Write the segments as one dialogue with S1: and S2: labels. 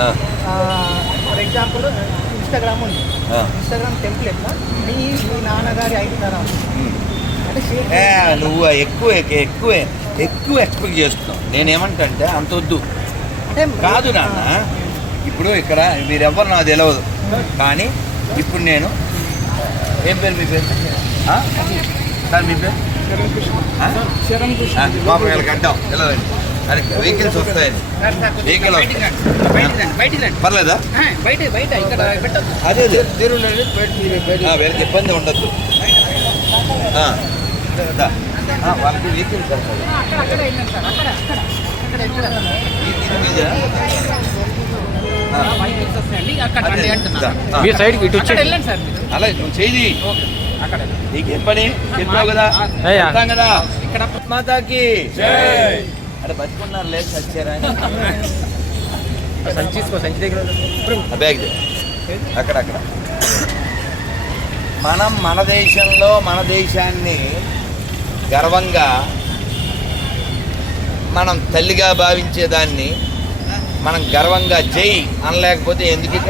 S1: ఆ,
S2: for example Instagram ఉంది. Instagram template మీ మీ నాన్నగారి ఐదు తరాలు
S1: ఉమ్.
S2: అంటే షేర్
S1: ఏ, నువ్వు ఎక్కువ ఎక్కువ ఎక్కువ ఎక్స్పెక్ట్ చేస్తున్నావు. నేనేమంటే అంత వద్దు.
S2: అంటే
S1: కాదు నాన్న. ఇప్పుడు ఇక్కడ మీరెవ్వరు నాకు తెలియదు కానీ ఇప్పుడు నేను ఏం పేరు మీ పేరు? సార్ మీ పేరు? ఆ? ఆ, లోపలికి వెళ్ళి గడ్డం వెళ్ళదండి అరే వెహికల్స్ వస్తాయని. వెహికల్ పర్లేదా?
S2: బయట బయట ఇక్కడ పెట్టదు
S1: అదే వేరే ఇబ్బంది ఉండద్దు. వాళ్ళకి వెహికల్స్.
S3: మీ సైడ్కి ఇటు వచ్చి.
S1: అలా నువ్వు చేయి.
S2: అక్కడ
S1: నీకేం పని? చెప్పావు కదా? కదా?
S2: ఇక్కడ
S1: మాతాకి. అరే బతుకున్నారు లేదు చచ్చారా
S3: సంచి తీసుకో సంచి దగ్గర
S1: బ్యాగ్. అక్కడ అక్కడ. మనం మన దేశంలో మన దేశాన్ని గర్వంగా మనం తల్లిగా భావించేదాన్ని మనం గర్వంగా జై అనలేకపోతే ఎందుకిక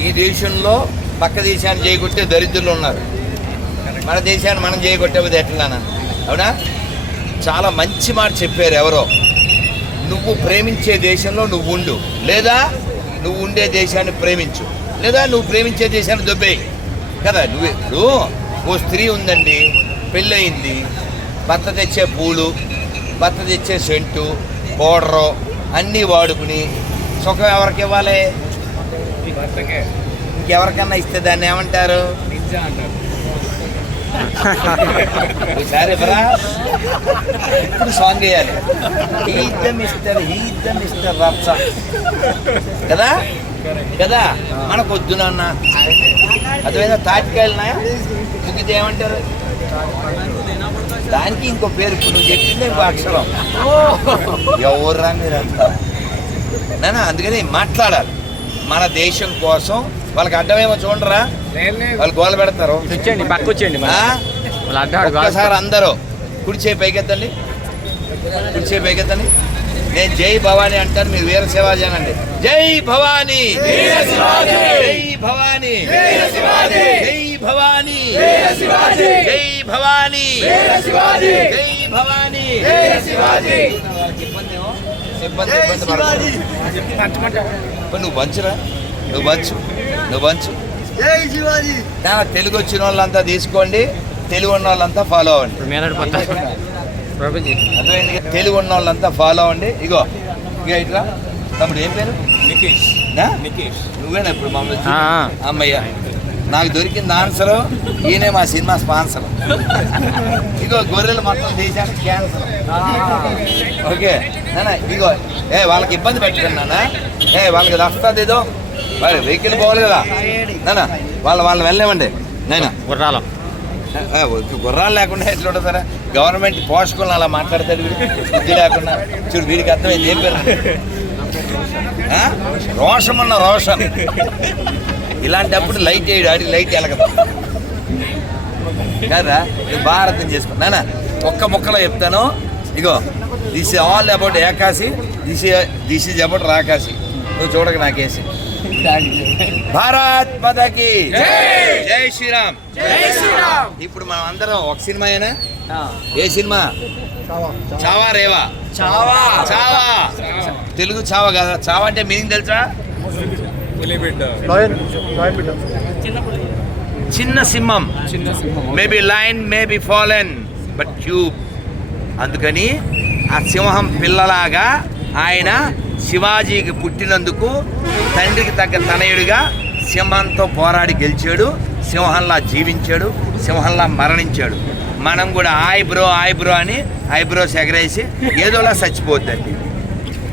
S1: ఈ దేశంలో పక్క దేశాన్ని చేయగొట్టే దరిద్రులు ఉన్నారు. మన దేశాన్ని మనం చేయగొట్టేది ఎట్లానా అవునా? చాలా మంచి మాట చెప్పారు ఎవరో. నువ్వు ప్రేమించే దేశంలో నువ్వు ఉండు. లేదా నువ్వు ఉండే దేశాన్ని ప్రేమించు. లేదా నువ్వు ప్రేమించే దేశాన్ని దొబ్బేయి. కదా నువ్వు ఇప్పుడు ఓ స్త్రీ ఉందండి పెళ్ళయింది. భర్త తెచ్చే పూలు భర్త తెచ్చే సెంటు పౌడరు అన్నీ వాడుకుని సుఖం ఎవరికి ఇవ్వాలి? ఇంకెవరికన్నా ఇస్తే దాన్ని ఏమంటారు? ఒకసారి ఇవ్వరా ఇప్పుడు సాంగ్ చేయాలి. హీద మిస్టర్ హీద మిస్టర్ రప్స కదా? కదా? మనకు వద్దు నాన్న అదేమైనా తాటికాయలున్నాయా ముగ్గితే ఏమంటారు? దానికి ఇంకో పేరు ఇప్పుడు నువ్వు చెప్పిందే ఇంకో అక్షరం. ఎవరు రా మీరంతా? నాన్న అందుకని మాట్లాడాలి. మన దేశం కోసం వాళ్ళకి అడ్డమేమో చూడరా. వాళ్ళు గోల పెడతారు.
S3: వచ్చేయండి పక్క వచ్చేయండి
S1: ఆ?
S3: వాళ్ళు అడ్డాడు
S1: ఒక్కసారి అందరూ కుడి చేయి పైకెత్తండి కుడి చేయి పైకెత్తండి నేను జై భవానీ అంటాను మీరు వీర శివాజీ అనండి. జై భవానీ! జై భవానీ! జై భవానీ! జై భవానీ! జై భవానీ. ఇప్పుడు నువ్వు పంచురా నువ్వు పంచు నువ్వు పంచు నా తెలుగు వచ్చిన వాళ్ళంతా తీసుకోండి తెలుగు ఉన్న వాళ్ళంతా ఫాలో అవ్వండి? తెలుగు ఉన్న వాళ్ళంతా ఫాలో అవ్వండి. ఇగో ఇక ఇట్లా. తమ్ముడు ఏం పేరు?
S4: నికేష్
S1: నా?
S4: నికేష్
S1: నువ్వేనా ఇప్పుడు మమ్మల్ని. అమ్మయ్య నాకు దొరికింది ఆన్సర్ ఈయనే మా సినిమా స్పాన్సర్. ఇగో గొర్రెలు మొత్తం దేశానికి క్యాన్సర్. ఓకే. నాన్న ఇగో ఏ వాళ్ళకి ఇబ్బంది పెట్టకండి నాన్న. ఏ వాళ్ళకి వస్తుంది ఏదో వాళ్ళ వెహికల్ పోవాలి కదా. నాన్న వాళ్ళ వాళ్ళు వెళ్ళలేమండి నాయనా
S3: గుర్రాలం.
S1: గుర్రాలు లేకుండా ఎట్లా ఉంటుందా గవర్నమెంట్ పోషకులను అలా మాట్లాడతాడు వీడు. బుద్ధి లేకుండా. చూడు వీడికి అర్థమైంది ఏం పేరు? రోషం అన్న రోషన్. ఇలాంటప్పుడు లైట్ వేయడు ఆడికి లైట్ ఎలగదు కదా బాగా అర్థం చేసుకో. నాన్న ఒక్క ముక్కలో చెప్తాను. ఇగో దిస్ ఆల్ అబౌట్ ఏకాశి దిస్ దిస్ ఈజ్ అబౌట్ రాకాశి. నువ్వు చూడక నాకేసి. భారత్ మాతాకి. జై! శ్రీరామ్. ఇప్పుడు మనం అందరం ఒక సినిమా అయినా? ఏ సినిమా? చావా. రేవా? చావా. చావా. తెలుగు చావా కదా? చావా అంటే మీనింగ్ తెలుసా?
S4: పులిబిడ్డ
S1: చిన్న సింహం.
S4: చిన్న సింహం
S1: maybe line maybe fallen but tube అందుకని ఆ సింహం పిల్లలాగా ఆయన శివాజీకి పుట్టినందుకు తండ్రికి తగ్గ తనయుడిగా సింహంతో పోరాడి గెలిచాడు. సింహంలా జీవించాడు. సింహంలా మరణించాడు. మనం కూడా ఆయ్ బ్రో ఆయ్ బ్రో అని ఐబ్రోస్ ఎగరేసి ఏదోలా చచ్చిపోద్దండి.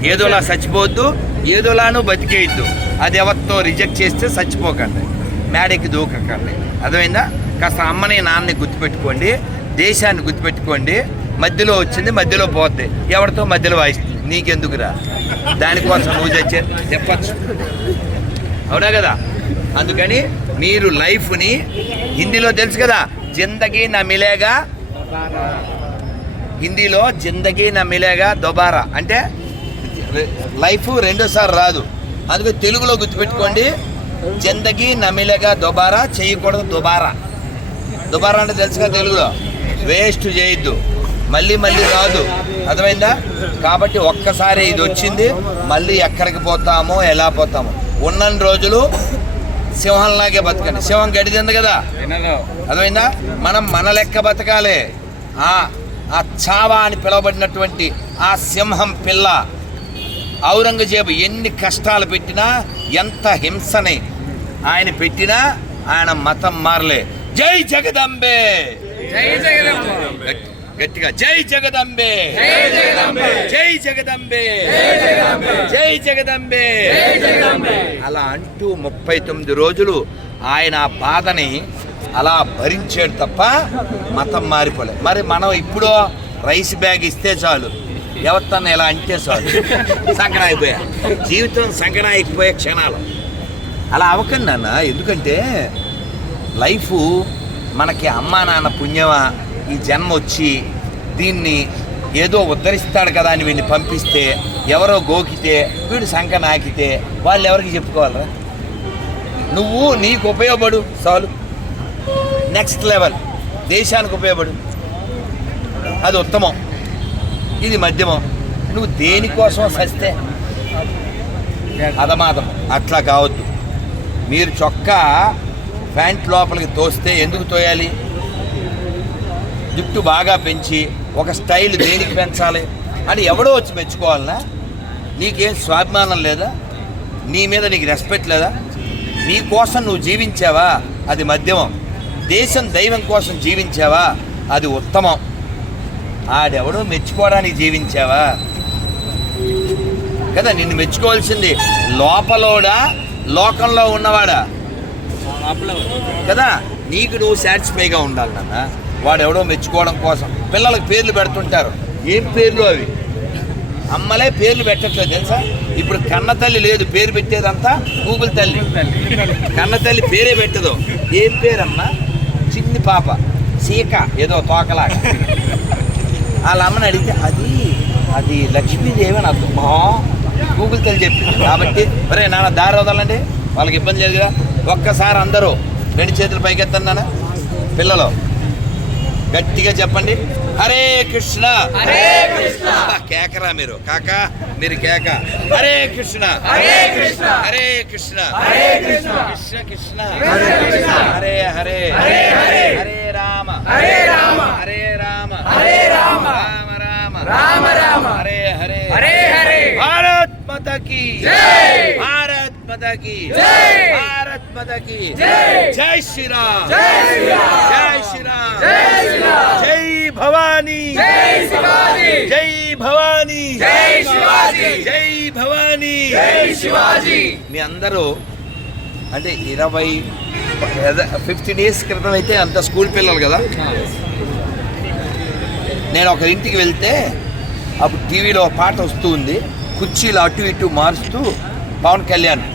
S1: ఏదోలా చచ్చిపోవద్దు ఏదోలాను బతికేయద్దు. అది ఎవరితో రిజెక్ట్ చేస్తే చచ్చిపోకండి. మేడకి దూకకండి. అర్థమైందా? కాస్త అమ్మని నాన్నని గుర్తుపెట్టుకోండి. దేశాన్ని గుర్తుపెట్టుకోండి. మధ్యలో వచ్చింది మధ్యలో పోద్ది. ఎవరితో? మధ్యలో వాయిస్తుంది. నీకెందుకురా? దానికోసం నువ్వు చచ్చే చెప్పచ్చు. అవునా కదా? అందుకని మీరు లైఫ్ని హిందీలో తెలుసు కదా? జిందగీ నా మిలేగా. హిందీలో జిందగీ నా మిలేగా దొబారా. అంటే లైఫ్ రెండోసారి రాదు. అందుకే తెలుగులో గుర్తుపెట్టుకోండి. జిందగీ నమిలగా దుబారా చేయకూడదు దుబారా. దుబారా అంటే తెలుసుగా తెలుగులో. వేస్ట్ చేయొద్దు. మళ్ళీ మళ్ళీ రాదు. అర్థమైందా? కాబట్టి ఒక్కసారి ఇది వచ్చింది. మళ్ళీ ఎక్కడికి పోతామో ఎలా పోతామో. ఉన్నన్ని రోజులు సింహంలాగే బతకండి. సింహం గడి తింది కదా? అర్థమైందా? మనం మన లెక్క బతకాలి. ఆ ఆ చావా అని పిలువబడినటువంటి ఆ సింహం పిల్ల ఔరంగజేబు ఎన్ని కష్టాలు పెట్టినా ఎంత హింసని ఆయన పెట్టినా ఆయన మతం మారలే. జై జగదంబే! గట్టి- గట్టిగా జై జగదంబే. జై జగదంబే. జై జగదంబే. అలా అంటూ ముప్పై తొమ్మిది రోజులు ఆయన ఆ బాధని అలా భరించాడు తప్ప మతం మారిపోలే. మరి మనం ఇప్పుడు రైస్ బ్యాగ్ ఇస్తే చాలు. ఎవరితోనే ఇలా అంటే చాలు. సంకనాయిపోయా జీవితం సంకనాయిపోయే క్షణాలు. అలా అవ్వకండి అన్న ఎందుకంటే లైఫ్ మనకి అమ్మా నాన్న పుణ్యమా? ఈ జన్మ వచ్చి దీన్ని ఏదో ఉద్ధరిస్తాడు కదా అని వీడిని పంపిస్తే ఎవరో గోకితే వీడు శంక నాకితే వాళ్ళు ఎవరికి చెప్పుకోవాలరా? నువ్వు నీకు ఉపయోగపడు చాలు నెక్స్ట్ లెవెల్ దేశానికి ఉపయోగపడు. అది ఉత్తమం. ఇది మధ్యమం. నువ్వు దేనికోసం సస్తే? అదమాదం అట్లా కావద్దు. మీరు చొక్కా ప్యాంట్ లోపలికి తోస్తే ఎందుకు తోయాలి? జుట్టు బాగా పెంచి ఒక స్టైల్ దేనికి పెంచాలి అని ఎవడో వచ్చి మెచ్చుకోవాలనా? నీకేం స్వాభిమానం లేదా? నీ మీద నీకు రెస్పెక్ట్ లేదా? నీ కోసం నువ్వు జీవించావా? అది మధ్యమం. దేశం దైవం కోసం జీవించావా? అది ఉత్తమం. ఆడెవడో మెచ్చుకోవడానికి జీవించావా? కదా నిన్ను మెచ్చుకోవాల్సింది లోపలోడా? లోకంలో ఉన్నవాడా? కదా నీకు నువ్వు సాటిస్ఫైగా ఉండాలి నాన్న. వాడెవడో మెచ్చుకోవడం కోసం. పిల్లలకు పేర్లు పెడుతుంటారు. ఏం పేర్లు అవి? అమ్మలే పేర్లు పెట్టట్లేదు తెలుసా? ఇప్పుడు కన్న తల్లి లేదు పేరు పెట్టేదంతా గూగుల్ తల్లి. కన్న తల్లి పేరే పెట్టదు. ఏం పేరమ్మా? చిన్ని పాప. సీక ఏదో తోకలాగా. వాళ్ళ అమ్మని అడిగితే అది అది లక్ష్మీదేవి అని అర్థం. గూగుల్ తల్లి చెప్పింది. కాబట్టి మరే నాన్న దారి వదలండి. వాళ్ళకి ఇబ్బంది లేదు కదా. ఒక్కసారి అందరూ రెండు చేతులు పైకెత్తన్నాను నాన్న. పిల్లలు గట్టిగా చెప్పండి. హరే కృష్ణ. హరే కృష్ణ. కేకరా మీరు. కాక మీరు కేక. హరే కృష్ణ. హరే కృష్ణ. హరే కృష్ణ. హరే కృష్ణ. కృష్ణ కృష్ణ. హరే కృష్ణ. హరే హరే. హరే హరే. హరే రామ. హరే రామ. హరే రామ. హరే రామ. రామ రామ. రామ రామ. హరే హరే. హరే హరే. భారత్ మాతా की జై! భారత్ की జై! की జై జై శ్రీ రామ్ జై శ్రీ రామ్ జై శ్రీ రామ్ జై శ్రీ రామ్ జై భవానీ. జై శివాజీ. జై భవానీ. జై శివాజీ. జై భవానీ. జై శివాజీ. మీ అందరూ అంటే ఇరవై ఫిఫ్టీన్ ఇయర్స్ క్రితం అయితే అంత స్కూల్ పిల్లలు కదా? నేను ఒక ఇంటికి వెళ్తే అప్పుడు టీవీలో పాట వస్తూ ఉంది. కుర్చీలు అటు ఇటు మారుస్తూ పవన్ కళ్యాణ్.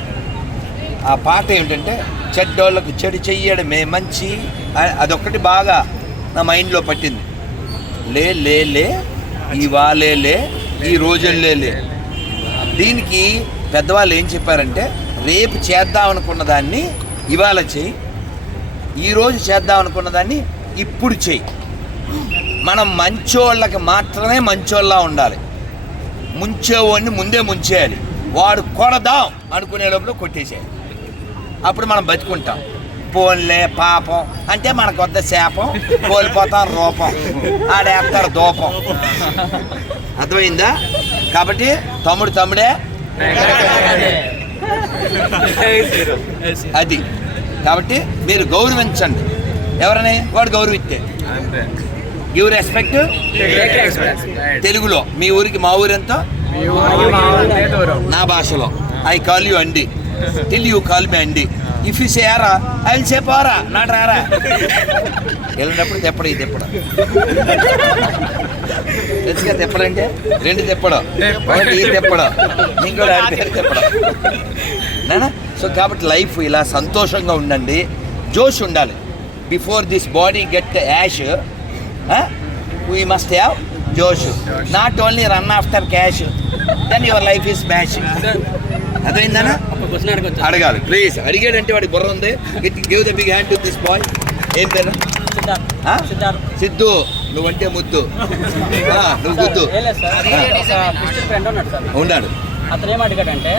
S1: ఆ పాట ఏమిటంటే చెడ్డోళ్ళకు చెడు చెయ్యడమే మంచి అదొక్కటి బాగా నా మైండ్లో పట్టింది. లే లే లే ఇవాళే లే ఈ రోజుల్లే లే దీనికి పెద్దవాళ్ళు ఏం చెప్పారంటే రేపు చేద్దాం అనుకున్న దాన్ని ఇవాళ చెయ్యి. ఈరోజు చేద్దాం అనుకున్న దాన్ని ఇప్పుడు చెయ్యి. మనం మంచోళ్ళకి మాత్రమే మంచోళ్ళ ఉండాలి. ముంచేవాడిని ముందే ముంచేయాలి. వాడు కొడదాం అనుకునే లోపల కొట్టేసేయాలి. అప్పుడు మనం బతుకుంటాం. పోన్లే పాపం. అంటే మనకు వద్ద శాపం కోల్పోతాం రూపం. ఆడేస్తారు దూపం. అర్థమైందా? కాబట్టి తమ్ముడు తమ్ముడే. అది. కాబట్టి మీరు గౌరవించండి. ఎవరని? వాడు గౌరవిస్తే. గివ్ రెస్పెక్ట్ తెలుగులో మీ ఊరికి మా ఊరెంతో నా భాషలో. ఐ కాల్ యూ అండి టిల్ యూ కాల్ మీ అండి ఇఫ్ సేరా ఐ విల్ సే పోరా నాట్ రారా వెళ్ళినప్పుడు తెప్పడు ఇది తెప్పడం. తెలుసుగా తెప్పడంటే రెండు తెప్పడం. ఒకటి ఈ తెప్పడం. ఇంకోటి ఆడి పేరు తెప్పడం. నానా? సో కాబట్టి లైఫ్ ఇలా సంతోషంగా ఉండండి. జోష్ ఉండాలి. Before this body get ash we must have జోష్. Not only run after cash then your life is mash
S3: అడగచ్చు.
S1: అడగాలి. ప్లీజ్. అడిగాడంటే వాడి బుర్ర ఉంది. Give the big hand to this boy ఏం పేరు? సిద్ధు. నువ్వంటే ముద్దు. నువ్వు గుద్దు
S2: ఉన్నాడు అతను ఏం అడిగాడంటే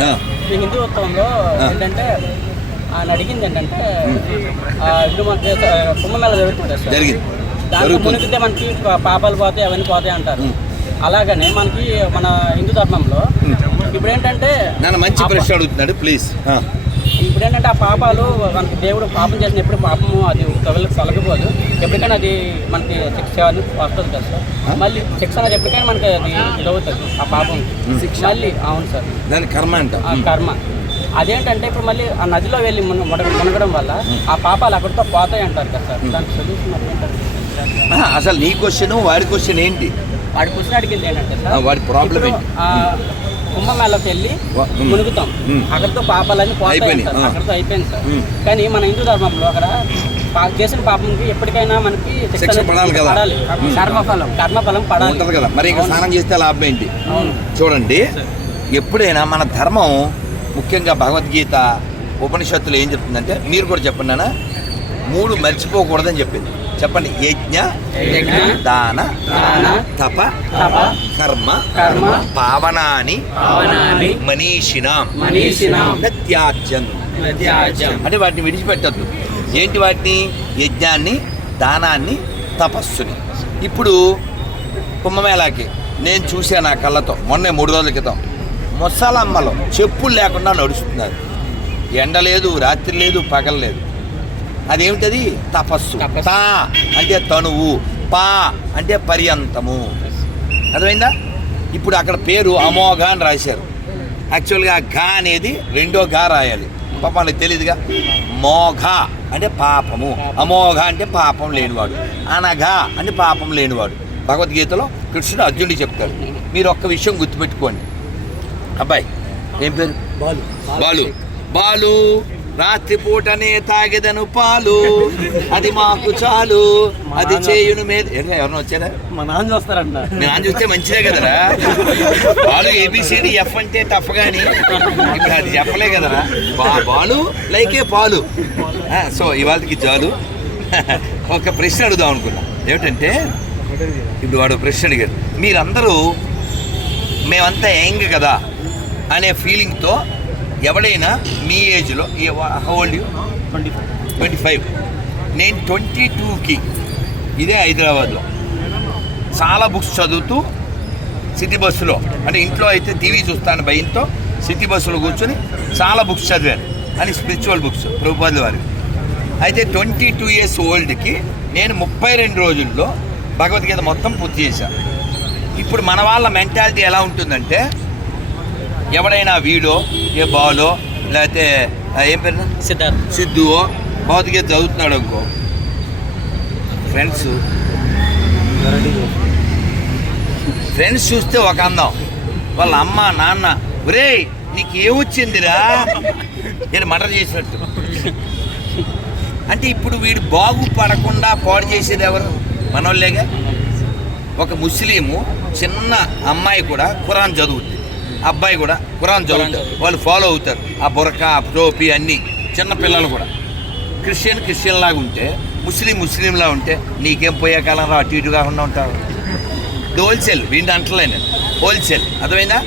S2: హిందుత్వంలో. ఏంటంటే ఆయన అడిగింది ఏంటంటే ఇప్పుడు మనకి కుంభమేళ జరుగుతుంది
S1: జరిగింది.
S2: దాంట్లో మునిగితే మనకి పాపాలు పోతాయి అవన్నీ పోతాయి అంటారు. అలాగనే మనకి మన హిందూ ధర్మంలో. ఇప్పుడు ఏంటంటే
S1: నన్ను మంచి ప్రశ్న అడుగుతున్నాడు ప్లీజ్
S2: ఇప్పుడు ఏంటంటే ఆ పాపాలు మనకి దేవుడు పాపం చేసిన ఎప్పుడు పాపము అది తొలగి తొలగిపోదు. ఎప్పటికైనా అది మనకి శిక్ష అని వస్తుంది కదా? సార్. మళ్ళీ శిక్ష అనేది ఎప్పటికైనా మనకి అది ఇదవుతుంది ఆ పాపం. మళ్ళీ అవును సార్.
S1: దాని కర్మ అంట.
S2: ఆ కర్మ. అదేంటంటే ఇప్పుడు మళ్ళీ ఆ నదిలో వెళ్ళి మున మునగ- మునగడం వల్ల ఆ పాపాలు అక్కడితో పోతాయి అంటారు కదా సార్. దానికి సొల్యూషన్
S1: అసలు నీ క్వశ్చన్ వాడి క్వశ్చన్ ఏంటి?
S2: వాడి క్వశ్చన్ అడిగింది ఏంటంటే సార్.
S1: వాడి ప్రాబ్లం
S2: కుంభమేళకి వెళ్ళి. మునుగుతాం. అక్కడితో పాపాలన్నీ పోతాయి సార్. అక్కడితో అయిపోయింది సార్. కానీ మన హిందూ ధర్మంలో అక్కడ చేసిన పాపంకి ఎప్పటికైనా మనకి శిక్ష
S1: పడాలి కదా.
S2: కర్మఫలం కర్మఫలం పడాలి
S1: ఉంటది కదా మరి ఇంకా. స్నానం చేస్తే లాభం ఏంటి చూడండి ఎప్పుడైనా మన ధర్మం ముఖ్యంగా భగవద్గీత ఉపనిషత్తులు ఏం చెప్తుందంటే మీరు కూడా చెప్పండి నాన్న మూడు మర్చిపోకూడదని చెప్పింది చెప్పండి. యజ్ఞ దాన తప
S2: తప,
S1: కర్మ
S2: కర్మ,
S1: పావనాని
S2: మనీషినాం
S1: నత్యాజ్యం
S2: త్యాజ్యం.
S1: అంటే వాటిని విడిచిపెట్టద్దు. ఏంటి వాటిని? యజ్ఞాన్ని దానాన్ని తపస్సుని. ఇప్పుడు కుంభమేళాకి నేను చూశాను నా కళ్ళతో. మొన్నే మూడు రోజుల క్రితం. ముసలమ్మలో చెప్పులు లేకుండా నడుస్తున్నారు. ఎండ లేదు రాత్రి లేదు పగల లేదు. అదేమిటది? తపస్సు.
S2: తపస్సు.
S1: తా అంటే తనువు పా అంటే పర్యంతము. అర్థమైందా? ఇప్పుడు అక్కడ పేరు అమోఘ అని రాశారు. యాక్చువల్గా ఘా అనేది రెండో ఘా రాయాలి. పాపం వాళ్ళకి తెలియదుగా మోఘ అంటే పాపము. అమోఘ అంటే పాపం లేనివాడు. అనఘ అంటే పాపం లేనివాడు. భగవద్గీతలో కృష్ణుడు అర్జునుడికి చెప్తాడు. మీరు ఒక్క విషయం గుర్తుపెట్టుకోండి. అబ్బాయి ఏం పేరు? బాలు. బాలు. బాలు. రాత్రిపూటనే తాగెదను పాలు. అది మాకు చాలు. అది చేయును మీద ఎవరైనా వచ్చారా?
S2: మా నాన్న చూస్తారంట.
S1: నేను అని చూస్తే మంచిదే కదరా? బాలు ఏబిసిడి ఎఫ్ అంటే గాని. ఇప్పుడు అది చెప్పలే కదరా. బాలు లైకే పాలు. సో ఇవాళకి చాలు. ఒక ప్రశ్న అడుగుదాం అనుకున్నా. ఏమిటంటే ఇప్పుడు వాడు ప్రశ్న అడిగాడు. మీరందరూ మేమంతా యంగ్ కదా అనే ఫీలింగ్తో ఎవడైనా మీ ఏజ్లో హోల్డ్ యూ ట్వంటీ ఫైవ్. నేను ట్వంటీ టూకి ఇదే హైదరాబాద్లో. చాలా బుక్స్ చదువుతూ సిటీ బస్సులో అంటే ఇంట్లో అయితే టీవీ చూస్తాను భయంతో సిటీ బస్సులో కూర్చొని చాలా బుక్స్ చదివాను. అని స్పిరిచువల్ బుక్స్ ప్రభుపాదుల వారి అయితే ట్వంటీ టూ ఇయర్స్ ఓల్డ్కి నేను ముప్పై రెండు రోజుల్లో భగవద్గీత మొత్తం పూర్తి చేశాను. ఇప్పుడు మన వాళ్ళ మెంటాలిటీ ఎలా ఉంటుందంటే ఎవడైనా వీడో ఏ బాలో లేకపోతే ఏం పేరు?
S2: సిద్ధార్థ్.
S1: సిద్ధువో భౌతికత చదువుతున్నాడు అనుకో. ఫ్రెండ్స్ ఫ్రెండ్స్ చూస్తే ఒక అందం. వాళ్ళ అమ్మ నాన్న ఒరేయ్ నీకు ఏమొచ్చిందిరా నేను మర్డర్ చేసినట్టు. అంటే ఇప్పుడు వీడు బాగుపడకుండా పాడు చేసేది ఎవరు? మనోళ్ళేగా? ఒక ముస్లిము చిన్న అమ్మాయి కూడా ఖురాన్ చదువుతుంది అబ్బాయి కూడా ఖురాన్ చదువుతారు వాళ్ళు ఫాలో అవుతారు. ఆ బురక ఆ టోపీ అన్నీ చిన్న పిల్లలు కూడా. క్రిస్టియన్ క్రిస్టియన్ లాగా ఉంటే ముస్లిం ముస్లింలా ఉంటే నీకేం పోయే కాలం రా అటు ఇటు కాకుండా ఉంటావు. ఇది హోల్సేల్ వీడిని అంటలే నేను. హోల్సేల్. అర్థమైందా?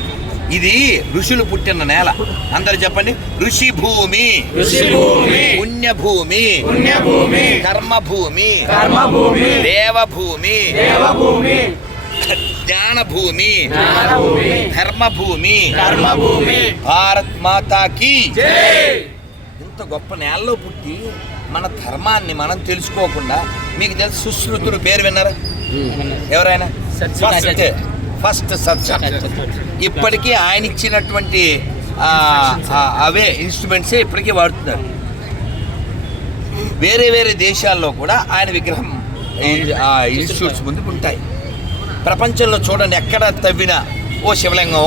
S1: ఇది ఋషులు పుట్టిన నేల. అందరు చెప్పండి. ఋషి భూమి పుణ్య భూమి కర్మ భూమి
S2: కర్మభూమి
S1: దేవభూమి. జ్ఞాన భూమి
S2: జ్ఞానభూమి.
S1: ధర్మభూమి.
S2: కర్మభూమి
S1: భారత్ మాతాకి ఇంత గొప్ప నేలలో పుట్టి మన ధర్మాన్ని మనం తెలుసుకోకుండా మీకు తెలుసు సుశ్రుతుడు పేరు విన్నారా? ఎవరైనా? ఫస్ట్ ఫస్ట్ సత్య ఇప్పటికీ ఆయన ఇచ్చినటువంటి అవే ఇన్స్ట్రుమెంట్సే ఇప్పటికీ వాడుతున్నారు. వేరే వేరే దేశాల్లో కూడా ఆయన విగ్రహం ఇన్స్టిట్యూట్స్ ముందు ఉంటాయి. ప్రపంచంలో చూడండి ఎక్కడ తవ్వినా ఓ శివలింగం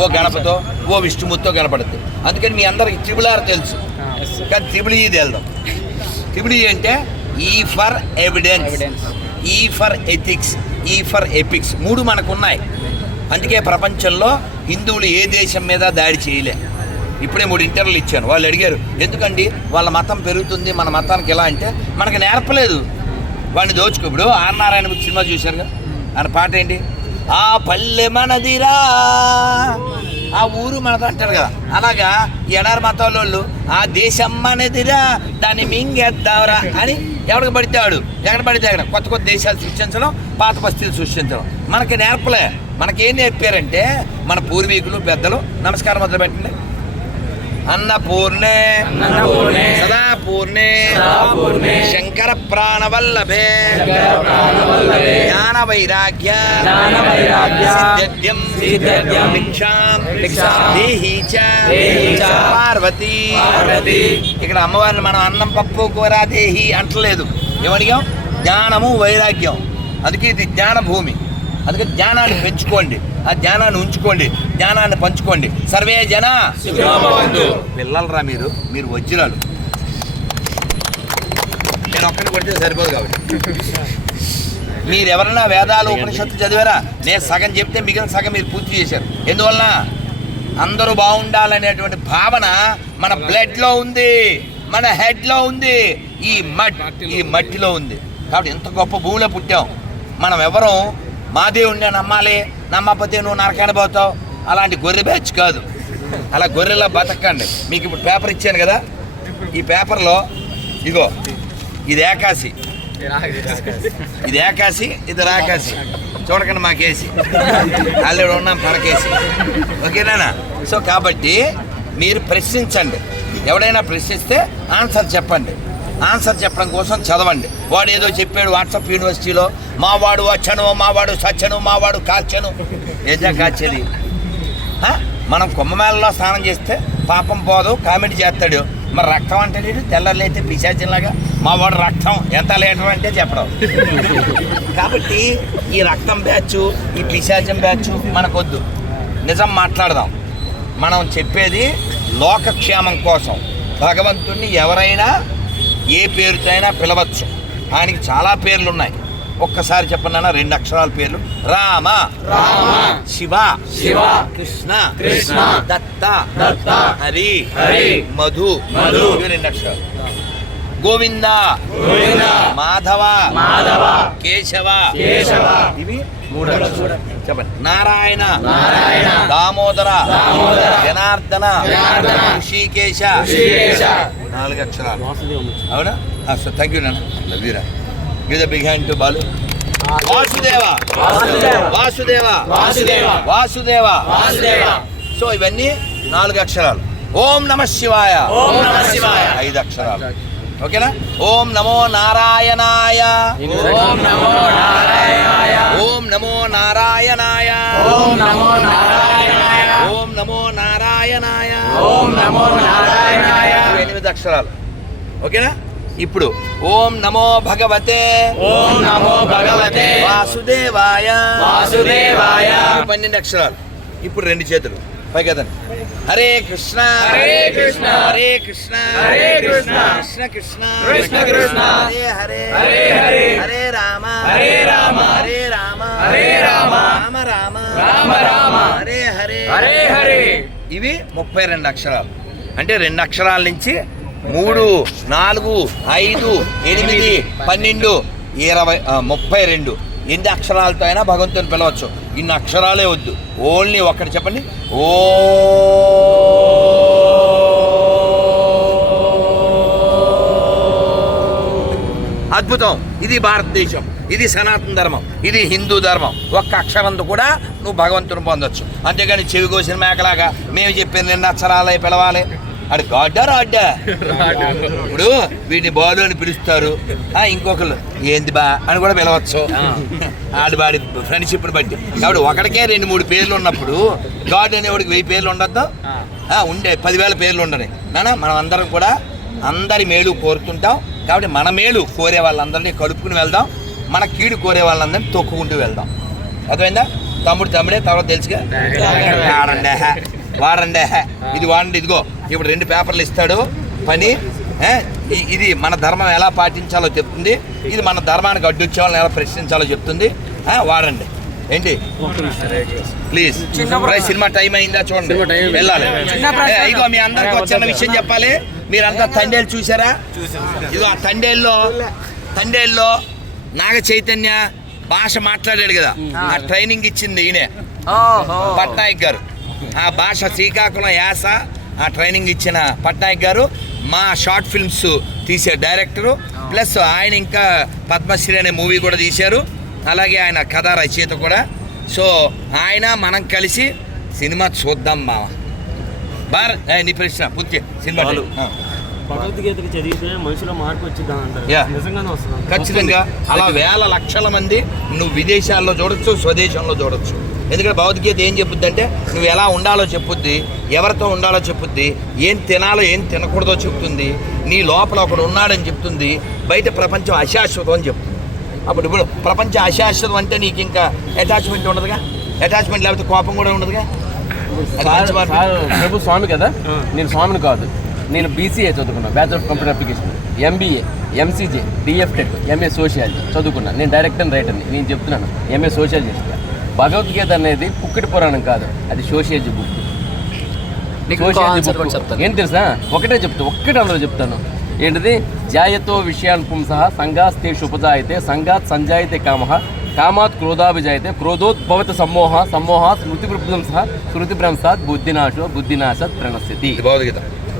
S1: ఓ గణపతో ఓ విష్ణుమూర్తితో కనపడుతుంది అందుకని మీ అందరికి త్రిబుల్ ఆర్ తెలుసు. కానీ త్రిబుల్ ఈ వెళ్దాం త్రిబుల్ ఈ అంటే E for evidence. E for ethics E for epics మూడు మనకు ఉన్నాయి అందుకే ప్రపంచంలో హిందువులు ఏ దేశం మీద దాడి చేయలే. ఇప్పుడే మూడు ఇంటర్వ్యూలు ఇచ్చాను. వాళ్ళు అడిగారు ఎందుకండి? వాళ్ళ మతం పెరుగుతుంది. మన మతానికి ఎలా అంటే మనకి నేర్పలేదు. వాడిని దోచుకో. ఇప్పుడు ఆర్ నారాయణ సినిమా చూశారుగా? అన్న పాట ఏంటి? ఆ పల్లె మనదిరా. ఆ ఊరు మనది అంటారు కదా. అలాగా ఎడారి మతాల వాళ్ళు ఆ దేశం మనదిరా దాన్ని మింగేద్దాంరా అని ఎవరికి పడితే వాడు. ఎక్కడ పడితే అక్కడ. కొత్త కొత్త దేశాలు సృష్టించడం పాత పరిస్థితులు సృష్టించడం. మనకి నేర్పలే. మనకేం నేర్పారంటే మన పూర్వీకులు పెద్దలు నమస్కారం మొదలు పెట్టండి అన్నపూర్ణే
S2: అన్నపూర్ణే
S1: సదాపూర్ణే
S2: సదాపూర్ణే
S1: శంకర ప్రాణవల్లభే
S2: ప్రాణవల్లభే
S1: జ్ఞాన వైరాగ్య
S2: జ్ఞాన వైరాగ్య
S1: సిద్ధ్యం
S2: సిద్ధ్యం
S1: భిక్షాం
S2: భిక్షాం
S1: దేహి చ
S2: దేహి చ
S1: పార్వతి
S2: పార్వతి
S1: ఇక్కడ అమ్మవారిని మనం అన్నం పప్పు కూర దేహి అంటలేదు. ఏమడిగాం? జ్ఞానము వైరాగ్యం. అందుకే ఇది జ్ఞాన భూమి అందుకే జ్ఞానాన్ని పెంచుకోండి. ఆ జ్ఞానాన్ని ఉంచుకోండి. జ్ఞానాన్ని పంచుకోండి. సర్వే జన. పిల్లలరా మీరు? మీరు వజ్రాలు. నేను ఒక్కడిని కొడితే సరిపోదు కాబట్టి. మీరు ఎవరైనా వేదాలు ఉపనిషత్తు చదివారా? నేను సగం చెప్తే మిగిలిన సగం మీరు పూర్తి చేశారు. ఎందువలన? అందరూ బాగుండాలనేటువంటి భావన మన బ్లడ్లో ఉంది. మన హెడ్లో ఉంది. ఈ మట్ ఈ మట్టిలో ఉంది. కాబట్టి ఎంత గొప్ప భూమిలో పుట్టాం. మనం ఎవరం మా దేవుణ్ణి నమ్మాలి నమ్మకపోతే నువ్వు నరకాడ పోతావు. అలాంటి గొర్రె బ్యాచ్ కాదు. అలా గొర్రెలా బతకండి. మీకు ఇప్పుడు పేపర్ ఇచ్చాను కదా? ఈ పేపర్లో ఇగో ఇది ఏకాశి. ఇది ఏకాశి ఇది రాకాశి. చూడకండి మాకేసి ఆల్రెడీ ఉన్నాం పరకేసి ఓకేనా? సో కాబట్టి మీరు ప్రశ్నించండి. ఎవడైనా ప్రశ్నిస్తే ఆన్సర్ చెప్పండి. ఆన్సర్ చెప్పడం కోసం చదవండి. వాడు ఏదో చెప్పాడు వాట్సాప్ యూనివర్సిటీలో మావాడు వచ్చను మావాడు సచ్చను మావాడు కాల్చను. ఏదా కాల్చేది? మనం కుంభమేళలో స్నానం చేస్తే పాపం పోదు కామెడీ చేస్తాడు. మరి రక్తం అంటే లేదు అయితే పిశాచంలాగా మా వాడు రక్తం ఎంత లీటర్ అంటే చెప్పడం. కాబట్టి ఈ రక్తం బ్యాచ్ ఈ పిశాచం బ్యాచ్ మనకొద్దు. నిజం మాట్లాడదాం. మనం చెప్పేది లోకక్షేమం కోసం. భగవంతుణ్ణి ఎవరైనా ఏ పేరుతో అయినా పిలవచ్చు. ఆయనకి చాలా పేర్లు ఉన్నాయి ఒక్కసారి చెప్పండి రెండు అక్షరాల పేర్లు. రామ.
S2: రామ.
S1: శివ.
S2: శివ.
S1: కృష్ణ.
S2: కృష్ణ.
S1: దత్త.
S2: దత్త.
S1: హరి.
S2: హరి.
S1: మధు.
S2: మధు.
S1: ఇవి రెండు అక్షరాలు. గోవింద.
S2: గోవింద.
S1: మాధవ.
S2: మాధవ.
S1: కేశవ.
S2: కేశవ.
S1: ఇవి మూడు చెప్పండి. నారాయణ.
S2: నారాయణ.
S1: దామోదర.
S2: దామోదర.
S1: జనార్దన.
S2: జనార్దన.
S1: ఋషికేశ.
S2: ఋషికేశ.
S1: నాలుగు అక్షరాలు. అవునా? థ్యాంక్ యూ నాన్న. Love give the big hand to Balu Vasudeva
S2: Vasudeva.
S1: Vasudeva
S2: Vasudeva.
S1: Vasudeva. So ఇవన్నీ నాలుగు అక్షరాలు. ఓం నమ శివాయ.
S2: ఓం నమః శివాయ.
S1: ఐదు అక్షరాలు. ఓకేనా? ఓం నమో నారాయణాయ.
S2: ఓం నమో నారాయణాయ.
S1: ఓం నమో నారాయణాయ.
S2: ఓం నమో నారాయణాయ.
S1: ఓం నమో నారాయణాయ.
S2: ఓం నమో నారాయణాయ.
S1: ఎనిమిది అక్షరాలు. ఓకేనా? ఇప్పుడు ఓం నమో భగవతే.
S2: ఓం నమో భగవతే.
S1: వాసుదేవాయ.
S2: వాసుదేవాయ.
S1: పన్నెండు అక్షరాలు. ఇప్పుడు రెండు చేతులు. పై కదండి హరే కృష్ణ.
S2: హరే కృష్ణ.
S1: హరే కృష్ణ.
S2: హరే కృష్ణ.
S1: కృష్ణ కృష్ణ.
S2: కృష్ణ కృష్ణ.
S1: హరే హరే.
S2: హరే హరే.
S1: హరే రామ.
S2: హరే రామ.
S1: హరే రామ.
S2: హరే రామ.
S1: రామ రామ.
S2: రామ రామ.
S1: హరే హరే.
S2: హరే హరే.
S1: ఇవి ముప్పై రెండు అక్షరాలు. అంటే రెండు అక్షరాల నుంచి మూడు నాలుగు ఐదు ఎనిమిది పన్నెండు ఇరవై ముప్పై రెండు. ఎన్ని అక్షరాలతో అయినా భగవంతుని పిలవచ్చు. ఇన్ని అక్షరాలే వద్దు. ఓన్లీ ఒక్కటి చెప్పండి. ఓ. అద్భుతం. ఇది భారతదేశం. ఇది సనాతన ధర్మం. ఇది హిందూ ధర్మం. ఒక్క అక్షరంతో కూడా నువ్వు భగవంతుని పొందొచ్చు. అంతేగాని చెవి కోసిన మేకలాగా మేము చెప్పిన రెండు అక్షరాలే పిలవాలి. అది గాడ్డా రాడ్డా? ఇప్పుడు వీటిని బాలు అని పిలుస్తారు. ఆ, ఇంకొకరు ఏంది బా అని కూడా పిలవచ్చు. ఆడి వాడి ఫ్రెండ్షిప్ని బట్టి. కాబట్టి ఒకడికే రెండు మూడు పేర్లు ఉన్నప్పుడు గాడ్ అనేవాడికి వెయ్యి పేర్లు ఉండొద్దు? ఆ, ఉండే. పదివేల పేర్లు ఉండని. నానా మనం అందరం కూడా అందరి మేలు కోరుతుంటాం. కాబట్టి మన మేలు కోరే వాళ్ళందరినీ కలుపుకుని వెళ్దాం. మన కీడు కోరే వాళ్ళందరినీ తొక్కుకుంటూ వెళ్దాం. అర్థమైందా? తమ్ముడు తమ్ముడే తర్వాత తెలుసుగా. వాడండే. ఇది వాడండి ఇదిగో. ఇప్పుడు రెండు పేపర్లు ఇస్తాడు. పని ఇది మన ధర్మం ఎలా పాటించాలో చెప్తుంది. ఇది మన ధర్మానికి అడ్డొచ్చే వాళ్ళని ఎలా ప్రశ్నించాలో చెప్తుంది. వాడండి. ఏంటి? ప్లీజ్ సినిమా టైం అయిందా చూడండి. వెళ్ళాలి. ఇదిగో మీ అందరికి వచ్చిన విషయం చెప్పాలి. మీరంతా తండేలు చూసారా? ఇదిగో ఆ తండేల్లో తండేల్లో నాగ చైతన్య భాష మాట్లాడాడు కదా. ఆ. ట్రైనింగ్ ఇచ్చింది ఈయనే. పట్నాయక్ గారు. ఆ భాష శ్రీకాకుళం యాస ఆ ట్రైనింగ్ ఇచ్చిన పట్నాయక్ గారు మా షార్ట్ ఫిల్మ్స్ తీసే డైరెక్టరు ప్లస్ ఆయన ఇంకా పద్మశ్రీ అనే మూవీ కూడా తీశారు. అలాగే ఆయన కథ రచయిత కూడా. సో ఆయన మనం కలిసి సినిమా చూద్దాం మామ బార్ నీ ప్రశ్న పూర్తి సినిమా.
S5: భగవద్గీతకి చదివితే మనిషిలో మార్పు వచ్చిందా అంటారు.
S1: ఖచ్చితంగా. అలా వేల లక్షల మంది నువ్వు విదేశాల్లో చూడొచ్చు స్వదేశంలో చూడొచ్చు. ఎందుకంటే భగవద్గీత ఏం చెప్పుద్ది అంటే నువ్వు ఎలా ఉండాలో చెప్పుద్ది ఎవరితో ఉండాలో చెప్పుద్ది ఏం తినాలో ఏం తినకూడదో చెప్తుంది నీ లోపల ఒకడు ఉన్నాడని చెప్తుంది బయట ప్రపంచం అశాశ్వతం అని చెప్తుంది. అప్పుడు ఇప్పుడు ప్రపంచం అశాశ్వతం అంటే నీకు ఇంకా అటాచ్మెంట్ ఉండదుగా? అటాచ్మెంట్ లేకపోతే కోపం కూడా ఉండదుగా?
S6: ప్రభు స్వామి కదా? నేను స్వామిని కాదు. నేను బీసీఏ చదువుకున్నా bachelor of computer application MBA MCJ DFTech MA sociology చదువుకున్నా. నేను డైరెక్టర్ అండ్ రైటర్ని నేను చెప్తున్నాను. ఎంఏ సోషియాలజీ భగవద్గీత అనేది పుక్కటి పురాణం కాదు. అది సోషియాలజీ బుక్. ఏం తెలుసా? ఒకటే చెప్తా ఒక్కటే అందులో చెప్తాను. ఏంటిది? జాయతో విషయాన్ పుంస సంఘాస్తేషు ఉపజాయితే సంఘాత్ సంజాయితే కామ కామాత్ క్రోధాభిజాయితే క్రోధోద్భవత సమ్మోహ సమ్మోహ స్మృతి భ్రంశ స్మృతి భ్రంశాత్ బుద్ధినాశో బుద్ధినాశాత్ ప్రణశ్యతి.
S1: ఇది భగవద్గీత.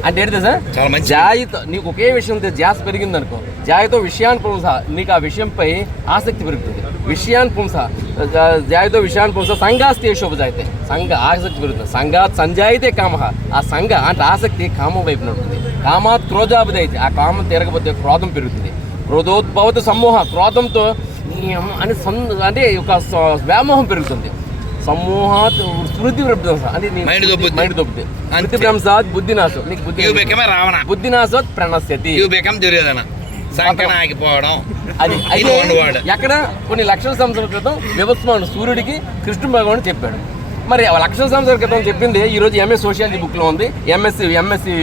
S6: అంటే ఏంటి
S1: మంచిది.
S6: జాయితో నీకు ఒకే విషయం తె- ధ్యాస పెరిగింది అనుకో జాయితో విషయాన్ పుంస నీకు ఆ విషయంపై ఆసక్తి పెరుగుతుంది. విషయాన్ పుంస జాయితో విషయాన్ పుంస సంఘాస్తి శోభజాయితే సంఘ ఆసక్తి పెరుగుతుంది సంఘాత్ సంజాయితే కామ ఆ సంఘ అంటే ఆసక్తి కామం వైపు నడుస్తుంది కామాత్ క్రోధాభిదైతే ఆ కామం తిరగబోతే క్రోధం పెరుగుతుంది క్రోధోద్భవత సమ్మోహ క్రోధంతో అని సం అంటే ఒక వ్యామోహం పెరుగుతుంది సమ్మోహాత్ స్మృతి భ్రంశ అంటే నీ
S1: మైండ్ దొబ్బుద్ది.
S6: మైండ్ దొబ్బుద్ది
S1: అంతే.
S6: స్మృతి భ్రంశాత్ బుద్ధినాశం నీకు బుద్ధి బుద్ధినాశోత్ ప్రణశ్యతి
S1: యూ బికమ్ దుర్యోధన సంకన ఆగిపోవడం
S6: అది అయితే. ఎక్కడ కొన్ని లక్షల సంవత్సరాల క్రితం వివత్సమాను సూర్యుడికి కృష్ణ భగవానుడు చెప్పాడు. మరి లక్షల సంవత్సరాల క్రితం చెప్పింది ఈ రోజు ఎంఎస్ సోషియాలజీ బుక్లో ఉంది. ఎంఎస్సి ఎంఎస్సి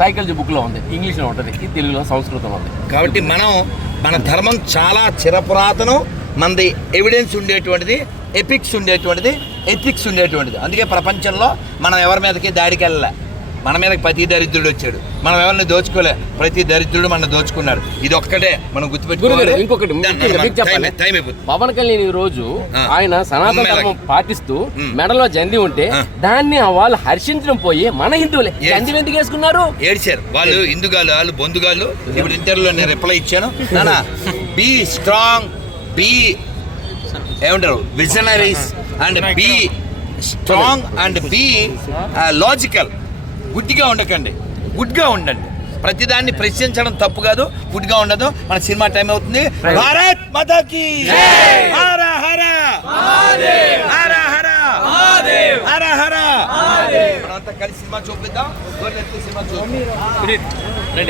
S6: సైకాలజీ బుక్లో ఉంది. ఇంగ్లీష్లో ఉంటుంది. తెలుగులో సంస్కృతం ఉంది.
S1: కాబట్టి మనం మన ధర్మం చాలా చిరపురాతనం. మనది ఎవిడెన్స్ ఉండేటువంటిది ఎపిక్స్ ఉండేటువంటిది ఎథిక్స్ ఉండేటువంటిది. అందుకే ప్రపంచంలో మనం ఎవరి మీదకి దాడికి వెళ్ళలే. మన మీదకి ప్రతి దరిద్రుడు వచ్చాడు. మనం ఎవరిని దోచుకోలే ప్రతి దరిద్రుడు మన దోచుకున్నాడు. ఇది ఒక్కటే మనం గుర్తుపెట్టుకోవాలి.
S6: ఇంకొకటి పవన్ కళ్యాణ్ ఈ రోజు. ఆయన సనాతన. ధర్మం పాటిస్తూ. మెడలో జంది ఉంటే
S1: ఆ.
S6: దాన్ని వాళ్ళు హర్షించడం పోయి మన హిందువులే. జంది ఎందుకు వేసుకున్నారు?
S1: ఏడ్చారు. వాళ్ళు హిందుగాలు వాళ్ళు బొందుగాళ్ళు ఇప్పుడు ఇంటర్వ్యూలో నేను రిప్లై ఇచ్చాను. నానా బీ స్ట్రాంగ్ బీ ఏమంటారు? Visionaries and be strong and be logical గుడ్డిగా ఉండకండి. గుడ్గా ఉండండి. ప్రతిదాన్ని ప్రశ్నించడం తప్పు కాదు. గుడ్గా ఉండదు. మన సినిమా టైం అవుతుంది. భారత్ మాతాకి. హర హర. హర హర. హర హర. మనంతా కలిసి సినిమా చూపిద్దాం. సినిమా చూద్దాం.